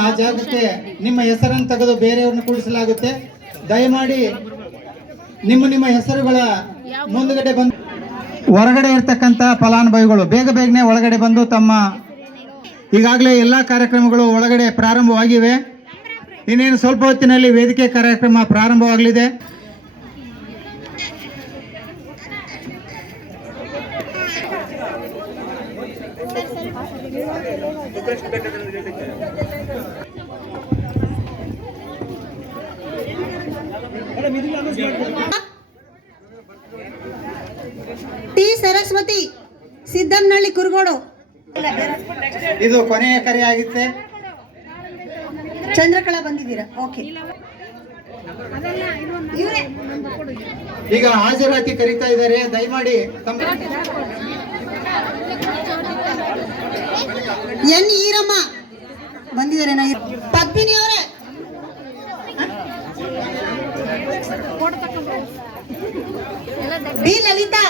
ಆ ಜಾಗಕ್ಕೆ ನಿಮ್ಮ ಹೆಸರನ್ನು ತೆಗೆದು ಬೇರೆಯವ್ರನ್ನ ಕೂಡಿಸಲಾಗುತ್ತೆ. ದಯಮಾಡಿ ನಿಮ್ಮ ನಿಮ್ಮ ಹೆಸರುಗಳ ಮುಂದುಗಡೆ ಬಂದು ಹೊರಗಡೆ ಇರ್ತಕ್ಕಂಥ ಫಲಾನುಭವಿಗಳು, ಬೇಗ ಬೇಗನೆ ಒಳಗಡೆ ಬಂದು ತಮ್ಮ ಈಗಾಗಲೇ ಎಲ್ಲ ಕಾರ್ಯಕ್ರಮಗಳು ಒಳಗಡೆ ಪ್ರಾರಂಭವಾಗಿವೆ. ಇನ್ನೇನು ಸ್ವಲ್ಪ ಹೊತ್ತಿನಲ್ಲಿ ವೇದಿಕೆ ಕಾರ್ಯಕ್ರಮ ಪ್ರಾರಂಭವಾಗಲಿದೆ. ಟಿ ಸರಸ್ವತಿ ಸಿದ್ದಮ್ಮನಹಳ್ಳಿ ಕುರುಗೋಡು. ಇದು ಕೊನೆಯ ಕರೆ ಆಗಿತ್ತೆ ಚಂದ್ರಕಲಾ ಬಂದಿದ್ದೀರಾ? ಓಕೆ ಈಗ ಹಾಜರಾತಿ ಕರೀತಾ ಇದ್ದಾರೆ. ದಯಮಾಡಿ ಎನ್ ಈರಮ್ಮ. ಬಂದಿದ್ದಾರೆ ಪದ್ಮಿನಿ ಅವರೇ. ಬಿ ಲಲಿತಾ.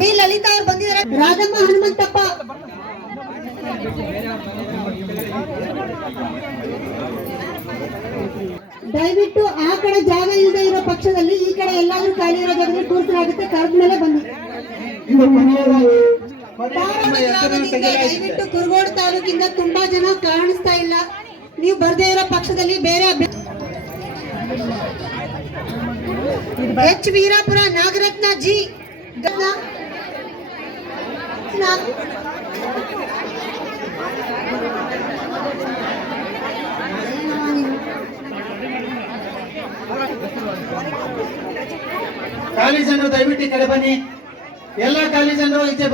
ಬಿ ಲಲಿತಾ ಅವ್ರು ಬಂದಿದ್ದಾರೆ. ರಾಜಮ್ಮ ಹನುಮಂತಪ್ಪ. ದಯವಿಟ್ಟು ಆ ಕಡೆ ಜಾಗ ಇಲ್ಲದೆ ಇರೋ ಪಕ್ಷದಲ್ಲಿ ಈ ಕಡೆ ಎಲ್ಲಾದ್ರೂ ಖಾಲಿ ಇರೋ ಜಾಗದಲ್ಲಿ ಕೂರ್ಸಲಾಗುತ್ತೆ ಕರೆದ ಮೇಲೆ ಬನ್ನಿ. ದಯವಿಟ್ಟು ಕುರುಗೋಡು ತಾಲೂಕಿಂದ ತುಂಬಾ ಜನ ಕಾಣಿಸ್ತಾ ಇಲ್ಲ. ನೀವು ಬರ್ದೇ ಇರೋ ಪಕ್ಷದಲ್ಲಿ ಬೇರೆ ಎಚ್. ವೀರಾಪುರ ನಾಗರತ್ನ ಜಿ. ಗದ್ನ. ನಾ- ಖಾಲಿ ಜನರು ದಯವಿಟ್ಟು ಕಡೆ ಬನ್ನಿ ಎಲ್ಲ ಕಾಲೇಜನ್ನು ಇದೆ